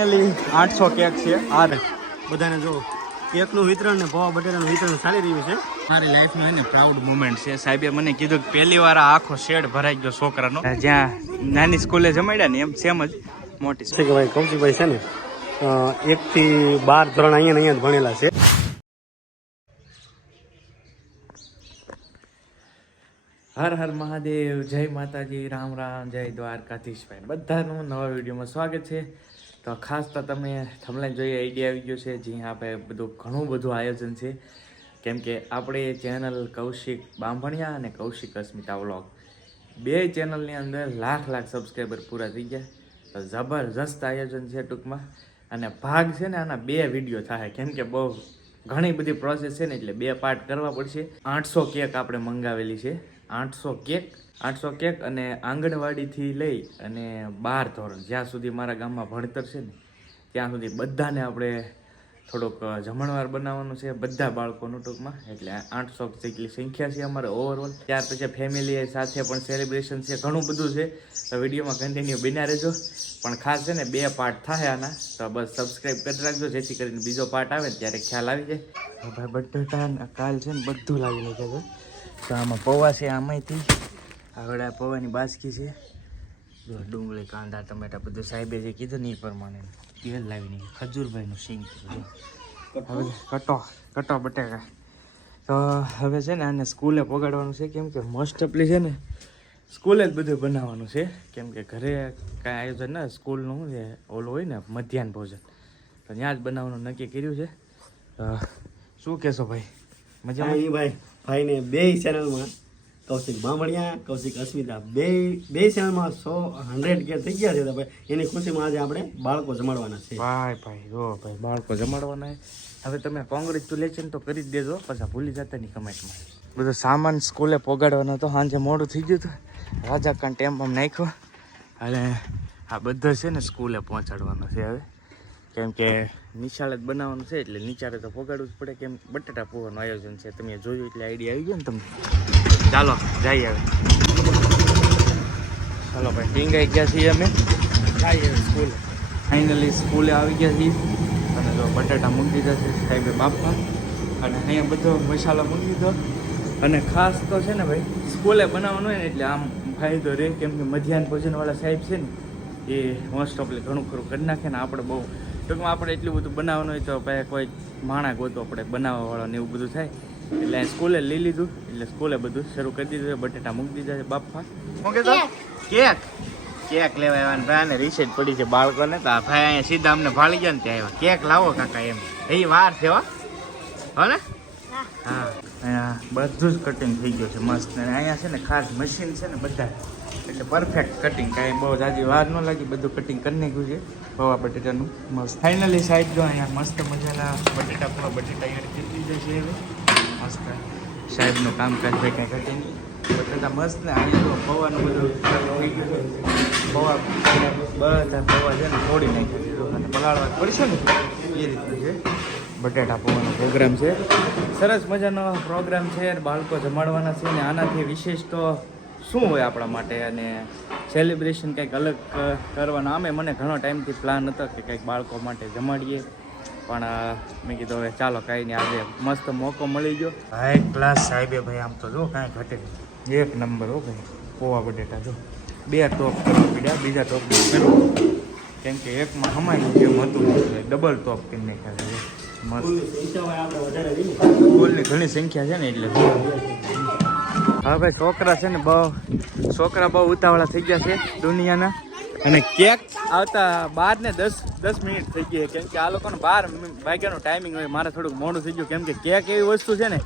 800 cake છે આ બધાને જો કેકનું વિતરણ ને પૌવા બટેટાનું વિતરણ ચાલી રહ્યું છે. મારી લાઈફનો એને પ્રાઉડ મોમેન્ટ છે. સાહેબે મને કીધું કે પહેલી વાર આખો શેડ ભરાઈ ગયો છોકરાનો. જ્યાં નાની સ્કૂલે જમાડ્યા ને એમ સેમ જ મોટી છે કે ભાઈ કૌશિકભાઈ છે ને 1 થી 12 ધોરણ અહીંયા જ ભણેલા છે. હર હર મહાદેવ, જય માતાજી, રામ રામ, જય દ્વારકાધીશભાઈ. બધાનું નવા વિડીયોમાં સ્વાગત છે. તો ખાસ તો તમે થંબનેલ જોઈએ આઈડિયા આવી ગયો છે. જ્યાં આપણે ઘણું બધું આયોજન છે. કેમ કે આપણે ચેનલ કૌશિક બામભણિયા અને કૌશિક અસ્મિતા વ્લોગ બે ચેનલની અંદર લાખ સબસ્ક્રાઈબર પૂરા થઈ ગયા. તો જબરજસ્ત આયોજન છે ટૂંકમાં. અને ભાગ છે ને આના 2 વિડીયો થાય. કેમ કે બહુ ઘણી બધી પ્રોસેસ છે ને એટલે 2 પાર્ટ કરવા પડશે. 800 કેક આપણે મંગાવેલી છે. 800 કેક અને આંગણવાડીથી લઈ અને 12 ધોરણ જ્યાં સુધી મારા ગામમાં ભણતર છે ને ત્યાં સુધી બધાને આપણે થોડોક જમણવાર બનાવવાનું છે, બધા બાળકોનું ટૂંકમાં. એટલે 800 જેટલી સંખ્યા છે અમારે ઓવરઓલ. ત્યાર પછી ફેમિલી સાથે પણ સેલિબ્રેશન છે, ઘણું બધું છે. તો વિડીયોમાં કન્ટિન્યુ બન્યા રહેજો. પણ ખાસ છે ને 2 પાર્ટ થાય આના, તો બસ સબસ્ક્રાઈબ કરી રાખજો જેથી કરીને બીજો પાર્ટ આવે ને ત્યારે ખ્યાલ આવી જાય. ભાઈ બટેટા કાલ છે ને બધું લાવી નાખ્યું. તો આમાં પૌવા છે, આમાંથી આગળ આ પૌવાની બાસકી છે, ડુંગળી કાંદા ટમેટા બધું સાહેબે જે કીધું ને એ પ્રમાણે તેલ લાવીને ખજૂરભાઈનું શીંગ હવે કટો બટેકા. તો હવે છે ને આને સ્કૂલે પગાડવાનું છે. કેમ કે મોસ્ટ ઓફલી છે ને સ્કૂલે જ બધું બનાવવાનું છે. કેમ કે ઘરે કાંઈ આયોજન ના, સ્કૂલનું જે ઓલું હોય ને મધ્યાહન ભોજન, તો ત્યાં જ બનાવવાનું નક્કી કર્યું છે. શું કહેશો ભાઈ? મજામાં? ભાઈને 2 ચેનલમાં કૌશિક બામણિયા, કૌશિક અસ્મિતા બે ચેનલમાં 100 કે થઈ ગયા છે. તો ભાઈ એની ખુશીમાં આજે આપણે બાળકો જમાડવાના છે. ભાઈ બાળકો જમાડવાના. હવે તમે કોંગ્રેચ્યુલેશન તો કરી જ દેજો, પછી ભૂલી જતા નહીં કમેન્ટમાં. બધો સામાન સ્કૂલે પોગાડવાનો હતો. સાંજે મોડું થઈ ગયું હતું, રાજા કાન ટેમ્પમાં નાખ્યો. અને આ બધો છે ને સ્કૂલે પહોંચાડવાનો છે હવે. કેમ કે નિશાળ જ બનાવવાનું છે એટલે નિચારે તો પોગાડવું જ પડે. કેમ બટાટા પૌવાનું આયોજન છે, તમે જોયું એટલે આઈડિયા આવી ગયો ને તમને. ચાલો જઈએ હવે. ચાલો ભાઈ ટીંગાઈ ગયા છીએ અમે, જઈએ સ્કૂલે. ફાઇનલી સ્કૂલે આવી ગયા છીએ. અને જો બટાટા મૂકી દીધા છે સાહેબે બાફવા, અને અહીંયા બધો મસાલો મૂકી દીધો. અને ખાસ તો છે ને ભાઈ સ્કૂલે બનાવવાનું હોય ને એટલે આમ ફાયદો રહે. કેમ કે મધ્યાહન ભોજનવાળા સાહેબ છે ને એ મોસ્ટ ઓફલી ઘણું ખરું કરી નાખે ને. આપણે બહુ ટૂંકમાં આપણે એટલું બધું બનાવવાનું હોય તો ભાઈ કોઈ માણા ગોતો આપણે બનાવવાવાળો ને એવું બધું થાય. એટલે સ્કૂલે લઈ લીધું, એટલે સ્કૂલે બધું શરૂ કરી દીધું. બટેટા મૂકી દીધા છે બાફા. શું કહેતો? કેક લેવા આવ્યા ને ભાઈ. આને રિસેટ પડી છે બાળકોને, તો આ ભાઈ અહીંયા સીધા અમને ભાળી ગયા ને ત્યાં આવ્યા. કેક લાવો કાકા એમ. એ વાર છે હો ને. હા, અહીંયા બધું જ કટિંગ થઈ ગયું છે મસ્ત. અને અહીંયા છે ને ખાસ મશીન છે ને બધા, એટલે પરફેક્ટ કટિંગ. કાંઈ બહુ જાજી વાર ન લાગી, બધું કટિંગ કરી નાખ્યું છે પૌવા બટેટાનું મસ્ત. ફાઇનલી સાહેબ જો અહીંયા મસ્ત મજાના પૌવા બટેટા અહીંયા કેટલી જશે હવે મસ્ત. સાહેબનું કામકાજ ભાઈ કાંઈ ઘટે નહીં. બટેટા મસ્ત ને અહીંયા જો પૌવાનું બધું થઈ ગયું છે. બધા પૌવા છે ને તોડી નાખ્યા છે અને પલાળવા પડશે ને એ રીતનું છે. બટેટા પૌવાનો પ્રોગ્રામ છે, સરસ મજાનો પ્રોગ્રામ છે. બાળકો જમાડવાના છે ને આનાથી વિશેષ તો શું હોય આપણા માટે. અને સેલિબ્રેશન કંઈક અલગ કરવાનો. આમે મને ઘણો ટાઈમથી પ્લાન હતો કે કંઈક બાળકો માટે જમાડીએ, પણ મેં કીધું હવે ચાલો કાંઈ નહીં, આજે મસ્ત મોકો મળી ગયો. હાઈ ક્લાસ સાહેબે ભાઈ આમ તો જો કાંઈ ઘટે નહીં, 1 નંબર હો ભાઈ. પૌવા બટેટા જો 2 ટોપ કરવા પડ્યા, બીજા ટોપ કર્યું. કેમ કે એકમાં હમાઈ એમ હતું એટલે ડબલ ટોપ કરી નાખ્યા. મસ્ત સ્કૂલની ઘણી સંખ્યા છે ને એટલે. હા ભાઈ છોકરા છે ને બહુ ઉતાવળા થઈ ગયા છે દુનિયાના. અને કેક આવતા 12 ને 10 મિનિટ થઈ ગઈ. કેમ કે આ લોકોને 12 વાગ્યાનું ટાઈમિંગ હોય. મારે થોડુંક મોડું થઈ ગયું. કેમ કે કેક એવી વસ્તુ છે ને,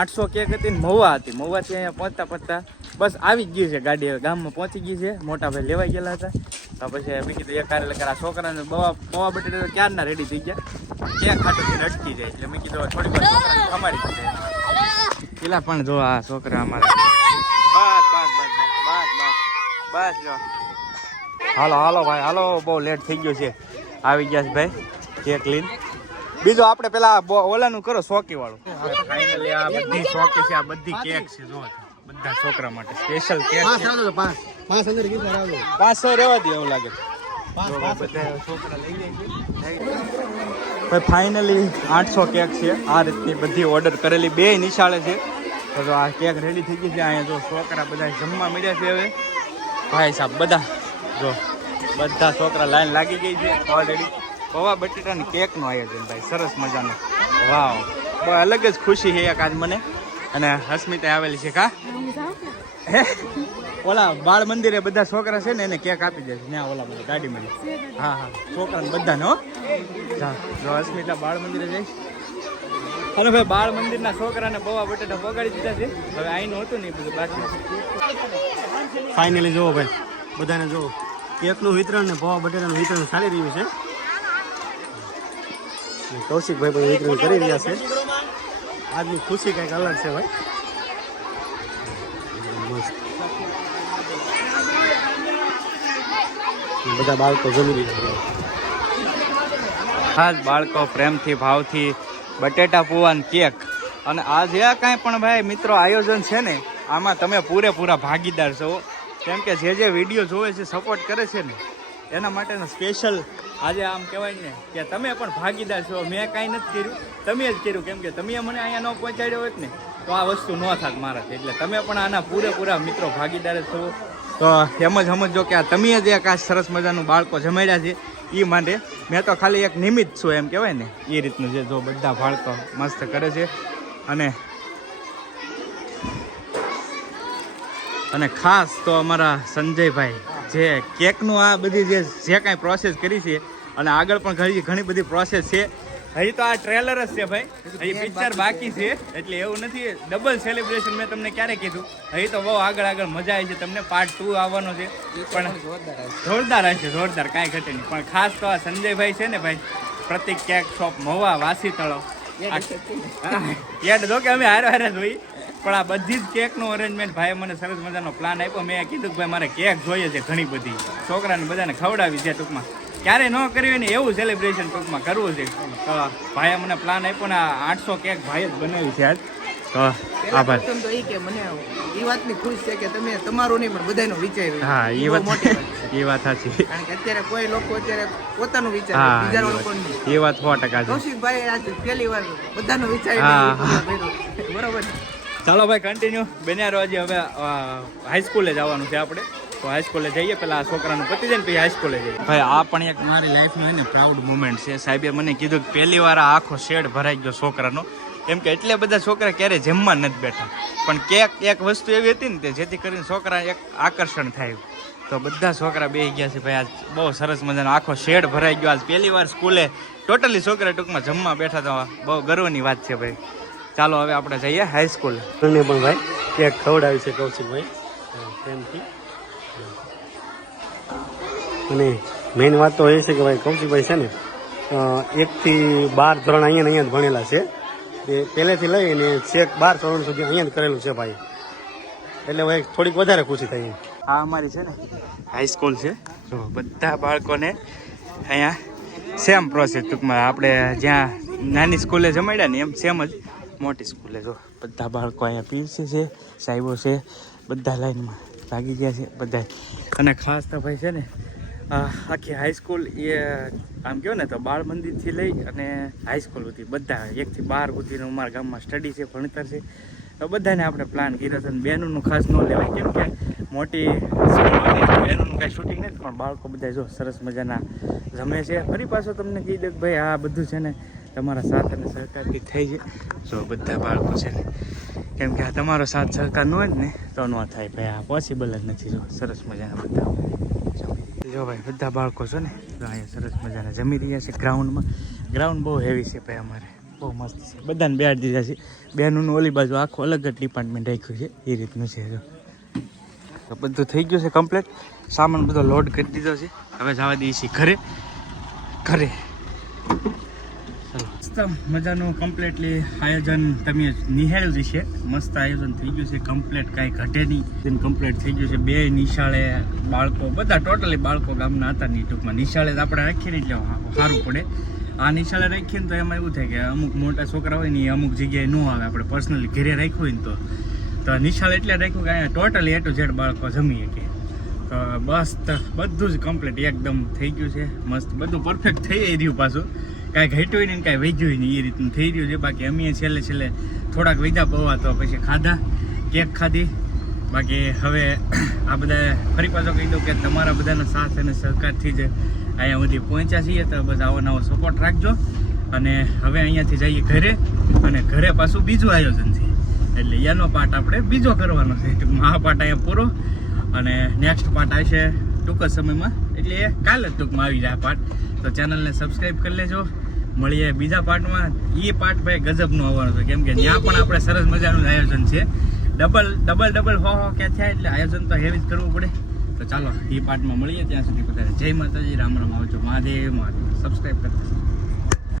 800 કેક હતી ને મહુવા હતી. મહુવાથી અહીંયા પહોંચતા બસ આવી જ ગઈ છે ગાડી. હવે ગામમાં પહોંચી ગઈ છે. મોટા ભાઈ લેવાઈ ગયેલા હતા. તો પછી મેં કીધું એક કાર્ય આ છોકરાને પૌવા બટેટા તો ક્યારના રેડી થઈ ગયા, કેક ખાટું અટકી જાય. એટલે મેં કીધું થોડીક વાર છોકરાને ખમાડી દીધે. પેલા પણ જો આ છોકરા અમારા બસ જો. હાલો ભાઈ હાલો, બહુ લેટ થઈ ગયો છે. આવી ગયા છે ભાઈ કેક લઈને. બીજું આપણે પેલા ઓલાનું કરો સોકી વાળું. ફાઇનલી આ બધી સોકી છે, આ બધી કેક છે જો બધા છોકરા માટે સ્પેશિયલ કેક. 500 રહેવા દે એવું લાગે. ફાઇનલી 800 કેક છે આ રીતની બધી ઓર્ડર કરેલી, બે નિશાળે છે. તો આ કેક રેડી થઈ ગઈ છે. અહીંયા જો છોકરા બધા જમવા મળ્યા છે. હવે ભાઈ સાહેબ બધા જો બધા છોકરા લાઈન લાગી ગઈ છે ઓલરેડી. પૌવા બટેટાની કેકનું આયોજન ભાઈ સરસ મજાનું. વાવ, બહુ અલગ જ ખુશી છે એક આજ મને. અને હસ્મિતા આવેલી છે કા હે ઓલા બાળ મંદિરે બધા છોકરા છે ને એને કેક આપી દે છે ત્યાં ઓલા બધા ગાડી મળી. હા હા છોકરાને બધાને હો. જો હસ્મિતા બાળ મંદિરે જઈશ. અને ભાઈ બાળ મંદિરના છોકરાને પૌવા બટેટા પગાડી દીધા છે. હવે આઈનું હતું ને એ બધું બાકી. ફાઇનલી જુઓ ભાઈ બધાને જુઓ કેકનું વિતરણ ને પૌવા બટેટાનું વિતરણ ચાલી રહ્યું છે. કૌશિકભાઈ પણ વિતરણ કરી રહ્યા છે. આજની ખુશી કંઈક અલગ છે ભાઈ. મસ્ત બધા બાળકો જમી રહ્યા છે. ખાસ બાળકો પ્રેમથી ભાવથી બટેટા પૌવા કેક અને આ જે કાંઈ પણ ભાઈ મિત્રો આયોજન છે ને આમાં તમે પૂરેપૂરા ભાગીદાર છો. કેમ કે જે વિડીયો જોવે છે સપોર્ટ કરે છે ને એના માટેનો સ્પેશિયલ આજે આમ કહેવાય ને કે તમે પણ ભાગીદાર છો. મેં કાંઈ નથી કર્યું, તમે જ કર્યું. કેમ કે તમે મને અહીંયા ન પહોંચાડ્યો હોત ને તો આ વસ્તુ ન થાત મારાથી. એટલે તમે પણ આના પૂરેપૂરા મિત્રો ભાગીદાર છો. તો એમ જ સમજો કે આ તમે જ એક આ સરસ મજાનું બાળકો જમાડ્યા છે એ માટે મેં તો ખાલી એક નિમિત્ત છું એમ કહેવાય ને એ રીતનું છે. જો બધા બાળકો મસ્ત કરે છે. અને ખાસ તો અમારા સંજયભાઈ જે કેકનું આ બધી જે કાંઈ પ્રોસેસ કરી છે અને આગળ પણ ઘણી બધી પ્રોસેસ છે. હજી તો આ ટ્રેલર જ છે ભાઈ, હજી પિક્ચર બાકી છે. એટલે એવું નથી ડબલ સેલિબ્રેશન મેં તમને ક્યારે કીધું. હજી તો બહુ આગળ મજા આવી છે. તમને પાર્ટ 2 આવવાનો છે પણ જોરદાર હશે, જોરદાર કાંઈ ઘટે નહીં. પણ ખાસ તો આ સંજયભાઈ છે ને ભાઈ પ્રતિક કેક શોપ મહુવા વાસી તળાવ યાદ દો કે અમે હારે જોઈ. પણ આ બધી જ કેકનું અરેન્જમેન્ટ ભાઈ મને સરસ મજાનો પ્લાન આપ્યો. મેં કીધું કે ભાઈ મારે કેક જોઈએ છે ઘણી બધી, છોકરાને બધાને ખવડાવી છે. ટૂંકમાં ક્યારે ન કર્યું ને એવું સેલિબ્રેશન ટૂંકમાં કરવું છે. તો ભાઈએ મને પ્લાન આપ્યો ને 800 કેક ભાઈ જ બનાવી છે આજ. તો આભાર. તો એ કે મને એ વાતની ખુશ છે કે તમે તમારું નહીં પણ બધાનો વિચાર્યું. હા એ વાત એ વાત સાચી. કારણ કે અત્યારે કોઈ લોકો અત્યારે પોતાનું વિચારે બીજા લોકોનું નહીં. એ વાત 100% છે. કૌશિકભાઈ આજ પહેલી વાર બધાનો વિચાર્યું બરોબર. ચાલો ભાઈ કન્ટિન્યુ બન્યા રહો. હજી હવે હાઈસ્કૂલે જવાનું છે આપણે. તો હાઈસ્કૂલે જઈએ, પેલા આ છોકરાનું પતી જાય ને પછી હાઈસ્કૂલે જઈએ. ભાઈ આ પણ એક મારી લાઈફનું એને પ્રાઉડ મુમેન્ટ છે. સાહેબે મને કીધું કે પહેલી વાર આ આખો શેડ ભરાઈ ગયો છોકરાનો. કેમ કે એટલે બધા છોકરા ક્યારેય જમવા નથી બેઠા. પણ કેક એક વસ્તુ એવી હતી ને જેથી કરીને છોકરા એક આકર્ષણ થાય. તો બધા છોકરા બેસી ગયા છે ભાઈ. આજ બહુ સરસ મજાનો આખો શેડ ભરાઈ ગયો. આજ પહેલી વાર સ્કૂલે ટોટલી છોકરા ટૂંકમાં જમવા બેઠા. તો બહુ ગર્વની વાત છે ભાઈ. ચાલો હવે આપણે જઈએ હાઈસ્કૂલ. પણ ભાઈ કેક ખવડાવી છે કૌશિકભાઈ પ્રેમથી. અને મેઇન વાત તો એ છે કે ભાઈ કૌશિકભાઈ છે ને 1 થી 12 ધોરણ અહીંયા જ ભણેલા છે. એ પહેલેથી લઈને છેક 12 ધોરણ સુધી અહીંયા જ કરેલું છે ભાઈ. એટલે ભાઈ થોડીક વધારે ખુશી થઈ. આ અમારી છે ને હાઈસ્કૂલ છે. જો બધા બાળકોને અહીંયા સેમ પ્રોસેસ ટૂંકમાં આપણે જ્યાં નાની સ્કૂલે જમાડ્યા ને એમ સેમ જ મોટી સ્કૂલે. જો બધા બાળકો અહીંયા પીરસે છે, સાહેબો છે, બધા લાઈનમાં લાગી ગયા છે બધા. અને ખાસ તો ભાઈ છે ને આખી હાઈસ્કૂલ એ આમ કહો ને તો બાળ મંદિરથી લઈ અને હાઈસ્કૂલ સુધી બધા 1 થી 12 સુધીનું અમારા ગામમાં સ્ટડી છે, ભણતર છે. તો બધાને આપણે પ્લાન કર્યો છે. અને બહેનોનું ખાસ ન લેવાય કેમ કે મોટી બહેનોનું કાંઈ શૂટિંગ નથી. પણ બાળકો બધા જો સરસ મજાના જમે છે. ફરી પાછો તમને કહી દઉં કે ભાઈ આ બધું છે ને તમારા સાથ અને સહકારથી થઈ છે. જો બધા બાળકો છે ને કેમ કે આ તમારો સાથ સહકાર ન હોય ને તો ન થાય ભાઈ. આ પોસિબલ જ નથી. જો સરસ મજાના બધા જો ભાઈ બધા બાળકો છો ને અહીંયા સરસ મજાના જમી રહ્યા છે ગ્રાઉન્ડમાં. ગ્રાઉન્ડ બહુ હેવી છે ભાઈ અમારે, બહુ મસ્ત છે. બધાને બેહાડી દીધા છે. બહેનોનું ઓલી બાજુ આખું અલગ જ ડિપાર્ટમેન્ટ રાખ્યું છે એ રીતનું છે. જો તો બધું થઈ ગયું છે કમ્પ્લીટ. સામાન બધો લોડ કરી દીધો છે. હવે જવા દઈએ છીએ ઘરે. મસ્ત મજાનું કમ્પ્લીટલી આયોજન તમે નિહાળ્યું જ છે. મસ્ત આયોજન થઈ ગયું છે કમ્પ્લીટ, કાંઈ ઘટે નહીં. કમ્પ્લીટ થઈ ગયું છે. 2 નિશાળે બાળકો બધા ટોટલી બાળકો ગામના હતા નહીં. ટૂંકમાં નિશાળે આપણે રાખીને એટલે સારું પડે. આ નિશાળે રાખીએ ને તો એમાં એવું થાય કે અમુક મોટા છોકરા હોય ને એ અમુક જગ્યાએ ન આવે. આપણે પર્સનલી ઘરે રાખ્યું હોય ને તો નિશાળ એટલે રાખ્યું કે અહીંયા ટોટલી A to Z બાળકો જમી શકે. તો બસ તો બધું જ કમ્પ્લીટ એકદમ થઈ ગયું છે મસ્ત બધું પરફેક્ટ થઈ રહ્યું પાછું કાંઈ ઘટ્યું નહીં કાંઈ વેચ્યું નહીં એ રીતનું થઈ રહ્યું છે બાકી અમે છેલ્લે થોડાક વૈધા પૌવા તો પછી ખાધા કેક ખાધી બાકી હવે આ બધા ફરી પાછો કહી દઉં કે તમારા બધાનો સાથ અને સહકારથી જ અહીંયા સુધી પહોંચ્યા છીએ તો બસ આવો નવો સપોર્ટ રાખજો અને હવે અહીંયાથી જઈએ ઘરે અને ઘરે પાછું બીજું આયોજન છે એટલે એનો પાર્ટ આપણે બીજો કરવાનો છે ટૂંકમાં આ પાર્ટ અહીંયા પૂરો અને નેક્સ્ટ પાર્ટ આવશે ટૂંક જ સમયમાં એટલે એ કાલે જ ટૂંકમાં આવી જાય પાર્ટ તો ચેનલને સબસ્ક્રાઈબ કરી લેજો મળીએ બીજા પાર્ટમાં એ પાર્ટ ભાઈ ગજબનો આવવાનો છે કેમ કે ત્યાં પણ આપણે સરસ મજાનું આયોજન છે ડબલ હો ક્યાં થયા એટલે આયોજન તો હેવી જ કરવું પડે તો ચાલો એ પાર્ટમાં મળીએ ત્યાં સુધી બધા જય માતાજી રામ રામ આવજો મહાદેવ સબસ્ક્રાઈબ કરતા